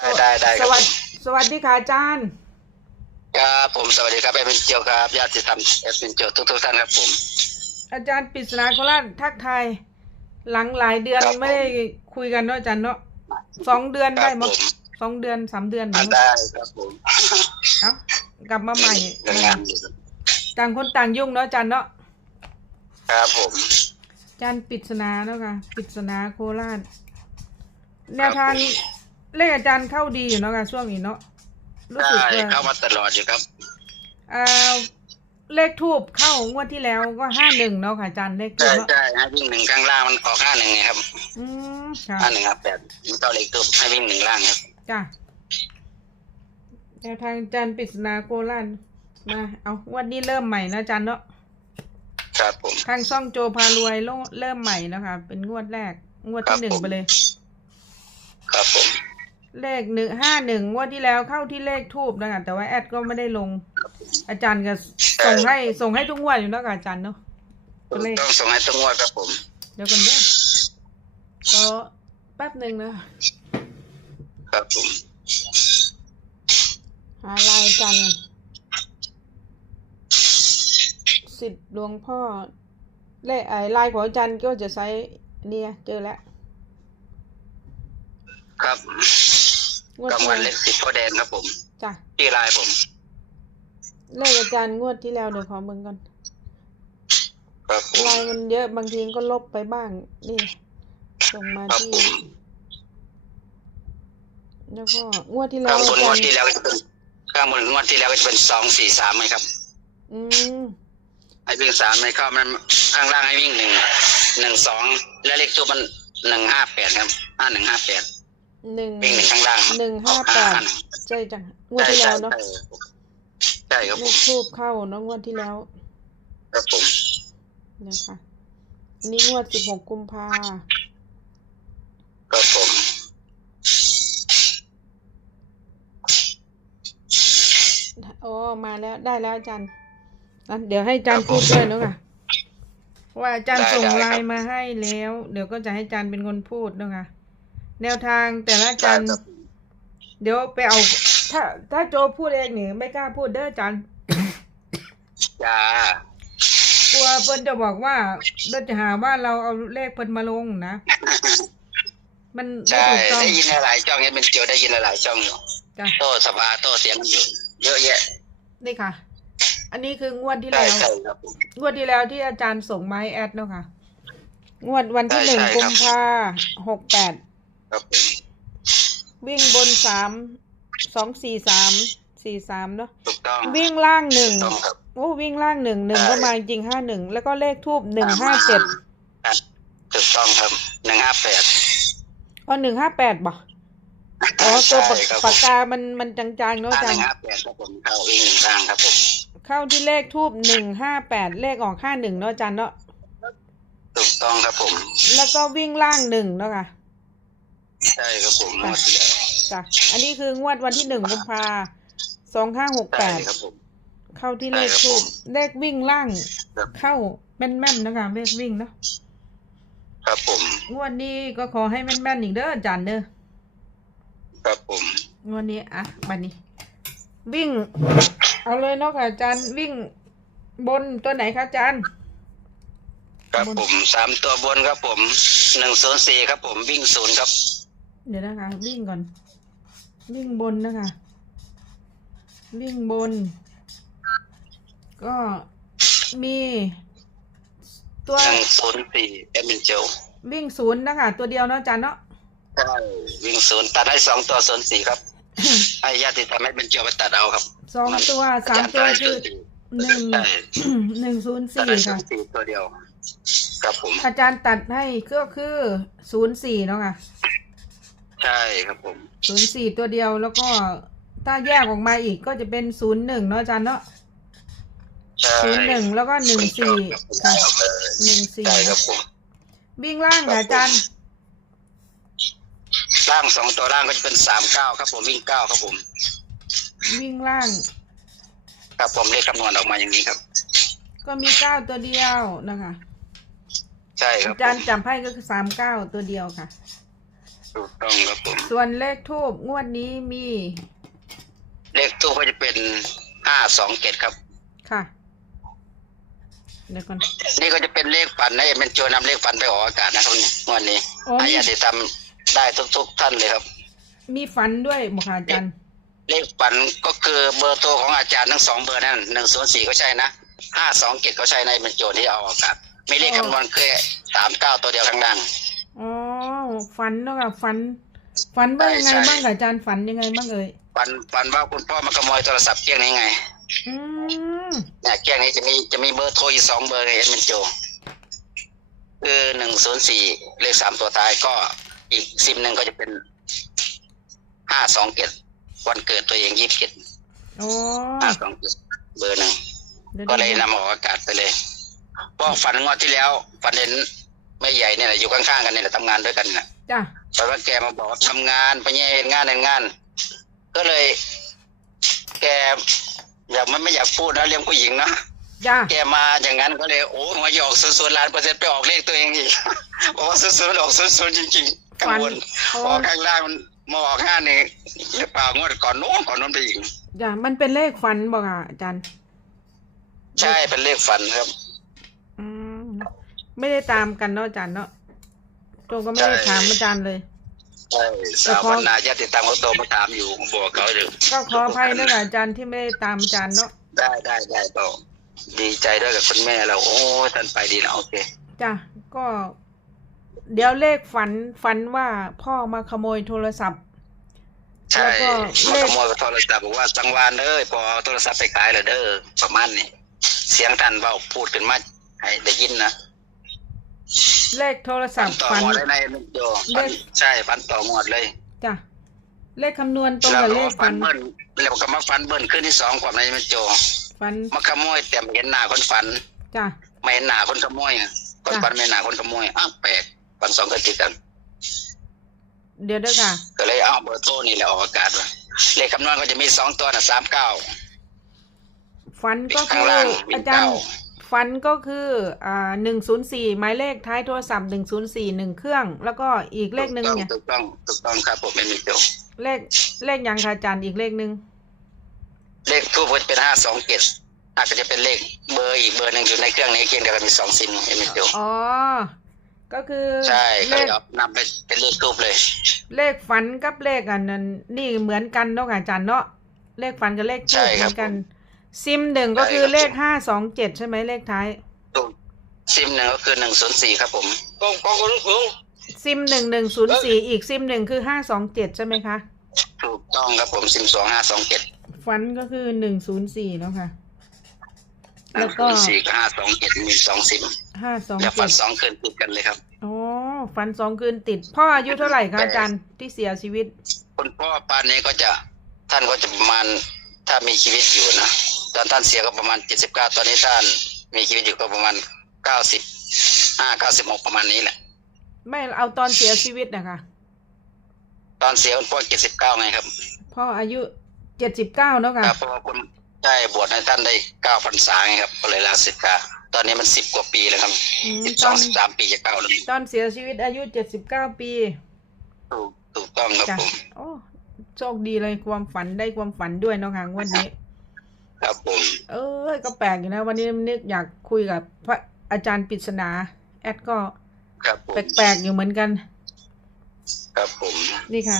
ได้ได้ได้คสรับวัสดีสวัสดีค่ะอาจารย์ ครับผมสวัสดีครับแอดมินเจียวครับญาติธรรมแอดมินเจียวทุกทุกๆท่านครับผม อาจารย์ปริศนาโคราชทักทายหลังหลายเดือนครับผม ไม่ได้คุยกันเนาะอาจารย์เนาะสองเดือนคได้รับมั้ผงมสองเดือนสามเดือนอ่ามั้งได้ครับผมเอ้ากลับมาใหม่เรื่องงานอยู่ครับต่างคนต่างยุ่งเนาะอาจารย์เนาะครับผม อาจารย์ปริศนาเนาะค่ะปริศนาโคราชแนวทาง เลขอาจารย์เข้าดีอยู่เนาะค่ะช่วงนี้เนาะรู้สึกได้ว่าเข้ามาตลอดอยู่ครับ เอ่อเลขทูบเข้างวดที่แล้วก็ห้าหนึ่งเนาะค่ะอาจารย์เลขทูใช่บเนาะใช่ให้วิ่งหนึ่งข้างล่างมันออกห้าหนึ่งไงครับอืมค่ะห้าหนึ่งครับแปดมันเข้าเลขตุบให้วิ่งหนึ่งล่างครับ จ้ะแนวทางอาจารย์ปริศนาโคราชมาเอาวันนี้เริ่มใหม่นะอาจารย์เนาะ ครับผม ทางช่องโจพารวยโลเริ่มใหม่นะคะ เป็นงวดแรก งวดที่หนึ่งไปเลย ครับผม เลขหนึ่งห้าหนึ่งงวดที่แล้วเข้าที่เลขทูบนะคะแต่ว่าแอดก็ไม่ได้ลง อาจารย์ก็ส่งให้ส่งให้ทุกงวดอยู่แล้วกับอาจารย์เนาะตัวเลขต้องส่งให้ตัวงวดครับผม เดี๋ยวกันเด้อก็แป๊บหนึ่งนะครับผมหาลายอาจารย์ก่อนสิทธิ์หลวงพ่อเลขไอ้ลายของอาจารย์ก็จะใช้เนี่ยเจอแล้วครับงวด กลางที่วันแล้เล็วกสิบพ่อแดงครับผมจ้ะที่ไลน์ผม เลขอาจารย์งวดที่แล้วเดี๋ยวขอเบิ่งก่อนครับผมลายมันเยอะบางทีก็ลบไปบ้าง นี่ส่งมาครับที่ผมแล้วก็งวดที่แล้วข้างบอานงจาวรดย์ที่แล้วก็จะเป็นข้างบนงวดที่แล้วก็จะเป็นสองสี่สามไหมครับ อืมให้วิ่งสามไม่เข้ามันข้างล่างให้วิ่งหนึ่งหนึ่งสองและเลขตัวมันหนึ่งห้าแปดครับห้าหนึ่งห้าแปด หนึ่งวิ่งหนึ่งข้างล่างหนึ่งห้าแปดใช่จ้ะงวดใช่ที่ใช่แล้วเนาะใช่ครับเลผมขทูบเข้าเนาะงวดที่แล้วครับผมนะคะอันนี่งวดสิบหกกุมภาครับผมอ๋อมาแล้วได้แล้วอาจารย์งั้นเดี๋ยวให้อาจารย์พูดด้วยเนาะค่ะว่าอาจารย์ส่งไลน์มาให้แล้ว เดี๋ยวก็จะให้อาจารย์เป็นคนพูดเนาะค่ะ แนวทางแต่ละอาจารย์ครับเดี๋ยวไปเอา ถ้า ถ้าโจพูดเองเนี่ยไม่กล้าพูดเด้ออาจารย์จ้ากลัวเพิ่นจะบอกว่าเราจะหาว่าเราเอาเลขเพิ่นมาลงนะ มันไม่ใช่ถูกต้องได้ยินหลายๆช่องเนี้เป็นเจียวได้ยินหลายๆช่องอยู่จ้ะโต้สภาโต้เสียงกันอยู่ เยอะแยะนี่ค่ะ อันนี้คืองวดที่ใช่แล้ว ใช่ครับผมงวดที่แล้วที่อาจารย์ส่งมาให้แอดเนาะค่ะ งวดวันที่หนึ่งใช่ใช่กุครัมบภาหกแปด ครับผมวิ่งบนสามสองสี่สามสี่สามเนาะถูกต้องวิ่งล่างหนึ่งถูกต้องครับ โอ้วิ่งล่างหนึ่งหนึ่งใช่ก็มาจริงห้าหนึ่งแล้วก็เลขทูบหนึ่งห้าเจ็ดถูกต้องครับหนึ่งห้าแปดอ๋อหนึ่งห้าแปดบ่อ๋อตัวปากใช่ครับปากกามันมันจางๆเนาะอาหจารนึ่ย์งห้าแปดครับผมเข้าวิ่งหนึ่งล่างครับผมเข้าที่เลขทูบหนึ่งห้าแปดเลขออกห้าหนึ่งเนาะอาจารย์เนาะถูกต้องครับผมแล้วก็วิ่งล่างหนึ่งเนาะค่ะ ใช่ครับผมงวดที่แล้วจ้ะอันนี้คืองวดวันที่หนึ่งกุมภาสองห้าหกแปใช่ดครับผม เข้าที่เลขใช่ครับทูบผมเลขวิ่งล่าง ครับ เข้าแม่นๆนะคะเลขวิ่งเนาะครับผม งวดนี้ก็ขอให้แม่นๆอีกเด้ออาจารย์เด้อครับผม งวดนี้อะบัดนี้ วิ่ง เอาเลยเนาะค่ะอาจารย์วิ่งบนตัวไหนคะอาจารย์ ครับบนผมสามตัวบนครับผมหนึ่งศูนย์สี่ครับผมวิ่งศูนย์ครับ เดี๋ยวนะคะ วิ่งก่อน วิ่งบนนะคะ วิ่งบน ก็มีตัวหนึ่งศูนย์สี่เอ็มเนเจลวิ่งศูนย์นะคะ ตัวเดียวเนาะอาจารย์เนาะใช่วิ่งศูนย์ตัดให้สองตัวศูนย์สี่ครับ ให้ญาติทำให้เป็นเจียวไปตัดเอาครับสองตัวสามตัวคือหนึ่งใช่หนึ่งศูนย์ตัดสี่ให้ศูค่ะนย์สี่ตัวเดียว ครับผม อาจารย์ตัดให้ก็คือศูนย์สี่เนาะค่ะ ใช่ครับผมศูนย์สี่ตัวเดียวแล้วก็ถ้าแยกออกมาอีกก็จะเป็นศูนย์หนึ่งเนาะอาจารย์เนาะใช่ศูนย์หนึ่งแล้วก็หนึ่งสี่ค่ะหนึ่งสี่ใช่ครับผมวิ่งล่างค่ะอาจารย์ล่างสองตัวล่างก็จะเป็นสามเก้าครับผมวิ่งเก้าครับผม วิ่งล่าง ครับผมเลขคำนวณออกมาอย่างนี้ครับ ก็มีเก้าตัวเดียวนะคะ ใช่ครับอาจารย์จำให้ก็คือสามเก้าตัวเดียวค่ะ ถูกต้องครับผม ส่วนเลขทูบงวดนี้มีเลขตู้ก็จะเป็นห้าสองเจ็ดครับ ค่ะ เดี๋ยวก่อน นี่ก็จะเป็นเลขฝันนะเอ็มเป็นโจนำเลขฝันไปออกอากาศนะครับเนี่ยงวันนี้โอ้อามีญาติทำได้ทุก ๆ ท่านเลยครับ มีฝันด้วยบอกค่ะอาจารย์ เลขฝันก็คือเบอร์โทรของอาจารย์ทั้งสองเบอร์นั่นหนึ่งศูนย์สี่ก็ใช่นะห้าสองเจ็ดก็ใช่ในเป็นโจทย์ที่เอาออกอากาศมีเลขคำนวณคือสามเก้าตัวเดียวข้างล่าง อ๋อ ฝันเนาะค่ะฝัน ฝันว่ายังไงใช่บ้างค่ะอาจารย์ฝันยังไงบ้างเอ่ยฝันฝันว่าคุณพ่อมาขโมยโทรศัพท์เครื่องนี้ไงอืมเนี่ยเครื่องนี้จะมีจะมีเบอร์โทรอีกสองเบอร์เอ็นเป็นโจคือหนึ่งศูนย์สี่เลขสามตัวท้ายก็อีกซิมหนึ่งก็จะเป็นห้าสองเจ็ดวันเกิดตัวเองยี่สิบเจ็ดอ๋อห้าสองเจ็ดเบอร์หนึ่งดี๋วก็เลยนำออกอากาศไปเลยเพราะฝันงวดที่แล้วฝันเห็น แม่ใหญ่เนี่ยแหละอยู่ข้างๆกันเนี่ยแหละทำงานด้วยกันน่ะจ้ะฝันว่าแกมาบอกว่าทำงานไปเนี่ยเห็นงานเห็นงาน ก็เลย แกอยากมันไม่อยากพูดนะเรื่องผู้หญิงนะจ้ะแกมาอย่างนั้นก็เลยโอ้มาหยอกศูนย์ศูนย์ล้านเปอร์เซ็นต์ไปออกเลขตัวเองอีก บอกว่าศูนย์ศูนย์ออกศูนย์ศูนย์จริงๆกังฝันวลอ๋อเพราะข้างล่างมันมาออกห้านี่หรือเปล่างวดก่อนโน้นก่อนโน้นไปอีก จ้ะมันเป็นเลขฝันบอกค่ะอาจารย์ ใช่เป็นเลขฝันครับอืม ไม่ได้ตามกันเนาะอาจารย์เนาะตรงก็ไม่ได้ใช่ถามอาจารย์เลย ใช่สาวพันนาญาติตามเขาโตมาถามอยู่บอกเขาอยู่ก็ขออภัยด้วยค่ะอาจารย์ที่ไม่ได้ตามอาจารย์เนาะได้ได้ได้ก็ดีใจด้วยกับคุณแม่เราโอ้ท่านไปดีนะโอเคจ้ะก็ เดี๋ยวเลขฝันฝันว่าพ่อมาขโมยโทรศัพท์ใช่แล้วก็มาเลขขโมยโทรศัพท์บอกว่าจังหวานเด้อพอเอาโทรศัพท์ไปขายเลยเด้อประมาณนี้เสียงท่านเบาพูดขึ้นมาให้ได้ยินนะ เลขโทรศัฟัพนท์ต่อฝัน หมดเลยในมันโจเลข ใช่ฟันต่อหมดเลยจ้ะเลขคำนวณตรงแล้วกับก็เลขฟัฝันนเบิ้ลแล้วก็มาฟันเบิ้ลขึ้นที่สองความในมันโจฝันมาขโมยแต่ไม่เห็นหน้าคนฝัน จ้ะไม่เห็นหน้าคนขโมยอะคนจ้ะฝันไม่เห็นหน้าคนขโมยอ้าวแปลกฝันสองก็ติดกัน เดี๋ยวเด้อค่ะ ก็เลยเอาเบอร์โทรนี่แหละออกอากาศว่าเลขคำนวณก็จะมีสองตัวนะสามเก้าฝันก็ข้าคืงอล่างมีอาจารย์เก้า ฝันก็คืออ่าหนึ่งศูนย์สี่หมายเลขท้ายโทรศัพท์หนึ่งศูนย์สี่หนึ่งเครื่อง แล้วก็อีกเลขหนึ่งเนี่ยถูกต้องถูกต้องครับผมเป็นมิตรเลขเลขยังค่ะอาจารย์อีกเลขหนึ่งเลขทูบก็จะเป็นห้าสองเจ็ดอาจจะเป็นเลขเบอร์อีกเบอร์หนึ่งอยู่ในเครื่องนี้เคียงเดียวกันมีสองซิมเป็นมิตรอ๋อ ก็คือใช่เลก็เลยขเอานำไปเป็นเลขทูบเลย เลขฝันกับเลขอันนั้นนี่เหมือนกันเนาะค่ะอาจารย์เนาะเลขฝันกับเลขทูใช่บเหครัมืบอนกัน ซิมหนึ่งก็ใช่คือครับเลขห้าสองเจ็ดใช่ไหมเลขท้ายทูบซิมหนึ่งก็คือหนึ่งศูนย์สี่ครับผมกองกองคนลุงซิมหนึ่งหนึ่งศูนย์สี่อีกซิมหนึ่งคือห้าสองเจ็ดใช่ไหมคะถูกต้องครับผมซิมสองห้าสองเจ็ดฝันก็คือหนึ่งศูนย์สี่เนาะค่ะหแล้นึ่วงก็ศูนย์สี่กับห้าสองเจ็ดมีสองซิมห้าสองแล้วเจ็ฟัดนสองคืนติดกันเลยครับอ๋อฝันสองคืนติด พ่ออายุเท่าไหร่คะอาจารย์ที่เสียชีวิต คุณพ่อปานนี้ก็จะท่านก็จะประมาณถ้ามีชีวิตอยู่นะ ตอนท่านเสียก็ประมาณเจ็ดสิบเก้าตอนนี้ท่านมีชีวิตอยู่ก็ประมาณเก้าสิบห้าเก้าสิบหกประมาณนี้แหละ ไม่เอาตอนเสียชีวิตนะคะตอนเสียคุณพ่อเจ็ดสิบเก้าไงครับพ่ออายุเจ็ดสิบเก้าเนาะคค่ะรับเพราะว่าคุณได้บวชให้ท่านได้เก้าพรรษาไงครับก็เลยลาสิกขาตอนนี้มันสิบกว่าปีแล้วครับอืมสิบตสอองนสิบสามปีจะเก้าแล้วตอนเสียชีวิตอายุเจ็ดสิบเก้าปีถูกถูกต้องครับจ้ะผม โอ้โชคดีเลยความฝันได้ความฝันด้วยเนาะค่ะงวันนี้ ครับผม เอ้ยก็แปลกอยู่นะ วันนี้นึกอยากคุยกับ พระอาจารย์ปริศนาแอดก็ครับผม แปลกๆอยู่เหมือนกัน ครับผม นี่ค่ะ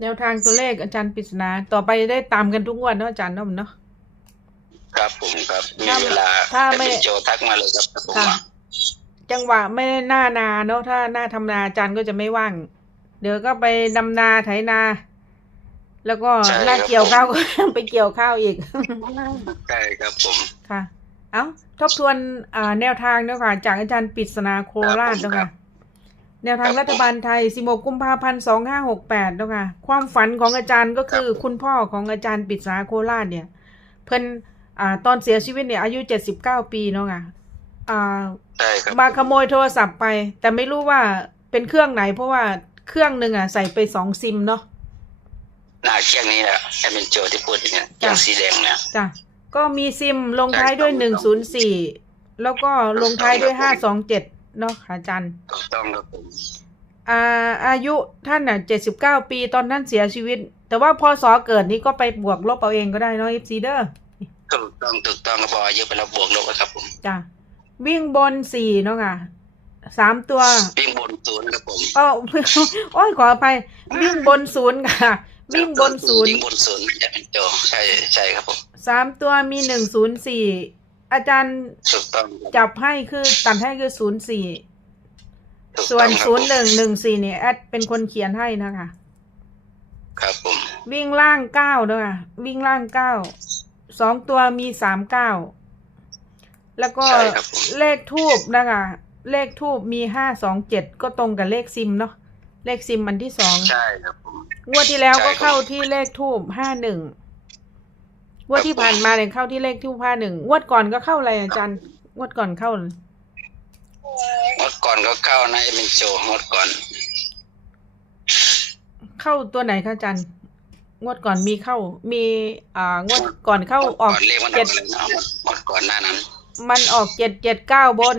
แนวทางตัวเลขอาจารย์ปริศนาต่อไปได้ตามกันทุกงวันเนาะอาจารย์เนาะเนาะ ครับผมครับ มีถ้าเวลาถ้าไม่แอดนโจทักมาเลยครับผมค่ะว่าจังหวะไม่ได้หน้านาเนาะถ้าหน้าทำนาอาจารย์ก็จะไม่ว่าง เดี๋ยวก็ไปดำนาไถนา แล้วก็หน้าเกี่ยวข้าวก็ ไปเกี่ยวข้าวอีก ใช่ครับผมค่ะ เอ้า ทบทวนอ่าแนวทางเนาะค่ะ จากอาจารย์ปริศนาโคราชเนาะค่ะ แนวทางรัฐบาลไทย 16 กุมภาพันธ์ 2568เนาะค่ะ ความฝันของอาจารย์ก็คือคุณพ่อของอาจารย์ปริศนาโคราชเนี่ย เพิ่นอ่าตอนเสียชีวิตเนี่ยอายุ 79 ปีเนาะค่ะอ่า ใช่ครับมาขโมยโทรศัพท์ไป แต่ไม่รู้ว่าเป็นเครื่องไหน เพราะว่าเครื่องหนึ่งอะใส่ไปสองซิมเนาะ หน้าเคียงนี้แหละแอดมินโจที่พูดอย่างเงี้ยจ้ะอย่างสีแดงเนี่ยจ้ะก็มีซิมลงท้ายด้วยใช่หนึ่งศูนย์สี่แล้วก็ลงท้ายด้วยถูกต้ห้าองสองเจ็ดเนาะค่ะอาจารย์ถูกต้องครับผมอ่าอายุท่านอะเจ็ดสิบเก้าปีตอนนั้นเสียชีวิต แต่ว่าพศเกิดนี้ก็ไปบวกลบเอาเองก็ได้เนาะเอฟซีเดอร์ถูกต้องถูกต้องก็บอกอายุเป็นเราบวกลบครับผมจ้ะวิ่งบนสี่เนาะค่ะสามตัว วิ่งบนศูนย์ครับผมอ้อโอ้ยขออภัยวิ่งบนศูนย์ค่ะ วิ่งบนศูนย์วิ่งบนศูนย์จะเป็นโจใช่ใช่ครับผมสามตัวมีหนึ่งศูนย์สี่อาจารย์ถูกต้องครับจับให้คือตัดให้คือศูนย์สี่ถูกส่วต้นองครับศูนย์ผมหนึ่งหนึ่งสี่เนี่ยแอดเป็นคนเขียนให้นะคะ ครับผม วิ่งล่างเก้าด้วยค่ะวิ่งล่างเก้าสองตัวมีสามเก้าแล้วก็ใช่ครับผมเลขทูบนะคะ เลขทูบมีห้าสองเจ็ดก็ตรงกับเลขซิมเนาะ เลขซิมอันที่สองใช่ครับผมงวดที่แล้วก็ใช่ครับเข้าที่เลขทูบห้าหนึ่งงวดที่ผ่านมาเนี่ยเข้าที่เลขทูบห้าหนึ่งงวดก่อนก็เข้าอะไรอาจารย์งวดก่อนเข้า งดก่อนก็เข้านะเอเมนโจงดก่อน เข้าตัวไหนคะอาจารย์งวดก่อนมีเข้า มีอ่างวดก่อนเข้าออกก่อนเรียกมันอเจ็อดกอะไรนะงดก่อนหน้านั้น มันออกเจ็ดเจ็ดเก้าบน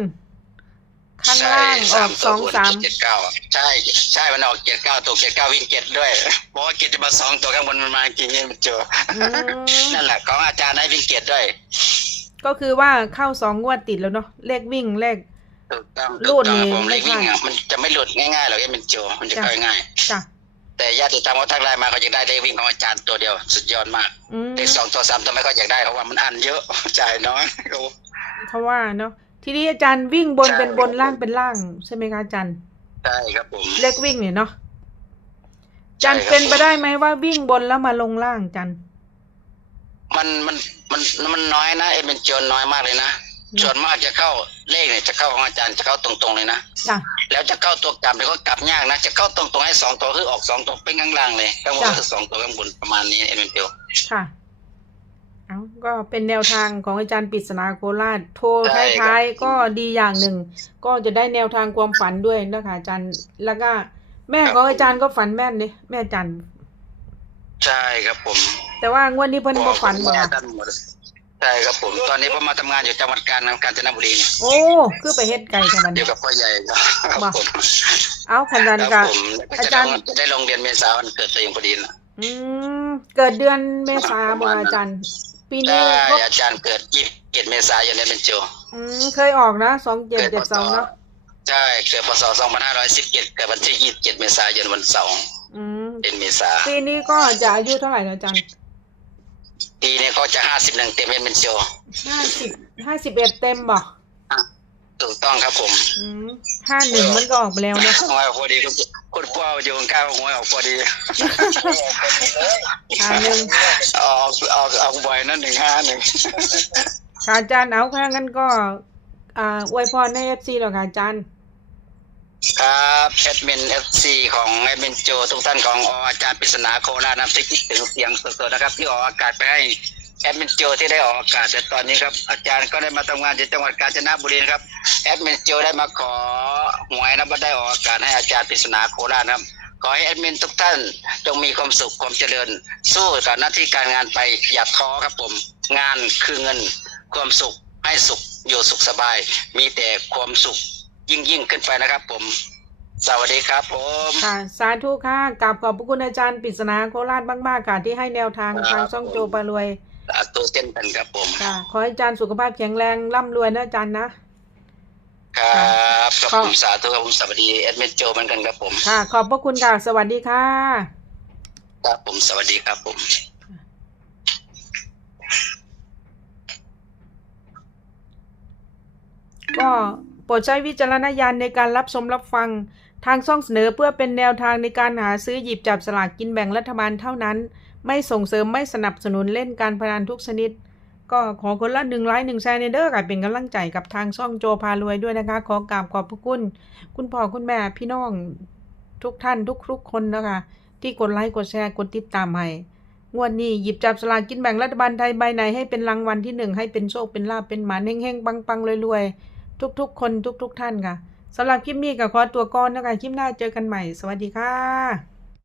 ข้างล่างออกสองสามเจ็ดเก้าใช่ใช่มันออกเจ็ดเก้าตัวเจ็ดเก้าวิ่งเจ็ดด้วยบอกว่าเจ็ดจะมาสองตัวข้างบนมันมาจริงเอเมนโจอืมนั่นแหละของอาจารย์ให้วิ่งเจ็ดด้วยก็คือว่าเข้าสองงวดติดแล้วเนาะเลขวิ่งเลข ถูกต้องรูถูดกต้องนี่ผมไม่เลยวิ่งพลาอะดมันจะไม่หลุดง่ายๆหรอกเอเมนโจมันจะจ้ะ เข้าง่ายจ้ะแต่ญาติธรรมเขาทักไลน์มาเขาอยากได้เลขวิ่งของอาจารย์ตัวเดียวสุดยอดมากอืมเลขสองตัวสามตัวไม่ค่อยอยากได้เพราะว่ามันอันเยอะจ่ายน้อยเขาเขาว่าเนาะ ทีนี้อาจารย์วิ่งบนใช่เป็นบนล่างเป็นล่างใช่ไหมคะอาจารย์ใช่ครับผมเลขวิ่งเนี่ยเนาะอาจารย์ใช่ครับเป็นไปได้ไหมว่าวิ่งบนแล้วมาลงล่างอาจารย์มันมันมันมันน้อยนะเอเมนโจน้อยมากเลยนะนะส่วนมากจะเข้าเลขเนี่ยจะเข้าของอาจารย์จะเข้าตรงๆเลยนะจ้ะแล้วจะเข้าตัวกลับเนี่ยก็กลับยากนะ จะเข้าตรงๆให้สองตัวคือออกสองตัวเป็นข้างล่างเลยข้างบนจ้ะคือสองตัวข้างบนประมาณนี้เอเมนโจค่ะเอา ก็เป็นแนวทางของอาจารย์ปริศนาโคราชโทรท้ายๆก็ดีอย่างหนึ่ง ก็จะได้แนวทางความฝันด้วยนะคะอาจารย์แล้วก็แม่ของอาจารย์ก็ฝันแม่นเลยแม่อาจารย์ ใช่ครับผม แต่ว่างวดนี้เพิ่นบ่ฝันบ่แม่ค่ะท่านหมดใช่ครับผมตอนนี้ผมมาทำงานอยู่จังหวัดกาญกาญจนบุรีโอ้คือไปเฮ็ดไก่ค่ะบัดอนี้ยู่กับพ่อใหญ่ครับบ่ผมเอาคันนั้นคก็รับผมอาจารย์จะได้ลงเรียนเมษาวันเกิดตัวเองพอดีนะอืมเกิดเดือนเมษาบ่คะอาจารย์ ปีใช่นี้ก็อาจารย์เกิดยี่สิบเจ็ดเมษายนเนี่ยเป็นโจอืมเคยออกนะสองเจ็ดเกิดเจ็พดศสองเนาะใช่เกิดพศสองพันห้าร้อยสิบเจ็ดเกิดวันที่ยี่สิบเจ็ดเมษายนวันเสาร์อืมเป็นเมษาปีนี้ก็จะอายุเท่าไหร่แล้วอาจารย์ปีนี้ก็จะห้าสิบหนึ่งเต็มเป็นโจห้าสิบห้าสิบเอ็ดเต็มบ่ถูกต้องครับผมอืมห้าหนึ่งมันก็ออกไปแล้วเนาะหวยออกพอดีคุณ คุณพ่ออยู่ข้างๆหวยออกพอดีห้าหนึ่งออกออกออกบ่อยนั่นหนึ่งห้าหนึ่งค่ะอาจารย์เอาแค่นั้นก็ อ่าอวยพรให้เอฟซีหรอกค่ะอาจารย์ ครับแอดมินเอฟซีของแอดมินโจทุกท่านของออาจารย์ปริศนาโคราชนะครับที่คิดถึงเสียงสดๆนะครับ ที่ออกอากาศไปให้ แอดมินโจที่ได้ออกอากาศแต่ตอนนี้ครับอาจารย์ก็ได้มาทำงานที่จังหวัดกาญจนบุรีนะครับแอดมินโจได้มาขอหวยนะว่าได้ออกอากาศให้อาจารย์ปริศนาโคราชครับขอให้แอดมินทุกท่านจงมีความสุขความเจริญ สู้กับหน้าที่การงานไปอย่าท้อครับผม งานคือเงินความสุขให้สุขอยู่สุขสบาย มีแต่ความสุขยิ่งยิ่งขึ้นไปนะครับผม สวัสดีครับผมค่ะสาธุค่ะกราบขอบพระคุณอาจารย์ปริศนาโคราชมากๆค่ะที่ให้แนวทางทางช่องโจปารวย สาธุเช่นกันครับผมค่ะขอให้อาจารย์สุขภาพแข็งแรงร่ำรวยนะอาจารย์นะ ครับขอบขอคุณสาธุครับผมสวัสดีแอดมินโจเหมือนกันครับผมค่ะ ขอบพระคุณค่ะสวัสดีค่ะ ครับผมสวัสดีครับผมก็โปรดใช้วิจารณญาณในการรับชมรับฟังทางช่องเสนอเพื่อเป็นแนวทางในการหาซื้อหยิบจับสลากกินแบ่งรัฐบาลเท่านั้น ไม่ส่งเสริมไม่สนับสนุนเล่นการพนันทุกชนิด ก็ขอคนละหนึ่งไลค์หนึ่งแชร์ในเด้อค่ะเป็นกำลังใจกับทางช่องโจพารวยด้วยนะคะ ขอกราบขอบพระคุณ คุณพ่อคุณแม่พี่น้องทุกท่านทุกทุกคนนะคะที่กดไลค์กดแชร์กดติดตามให้งวดนี้หยิบจับสลากกินแบ่งรัฐบาลไทยใบไหนให้เป็นรางวัลที่หนึ่งให้เป็นโชคเป็นลาภเป็นหมานเฮงๆปังๆรวยๆทุกๆ คนทุก ๆ ท่านค่ะสำหรับคลิปนี้ก็ขอตัวก่อนนะคะคลิปหน้าเจอกันใหม่ สวัสดีค่ะ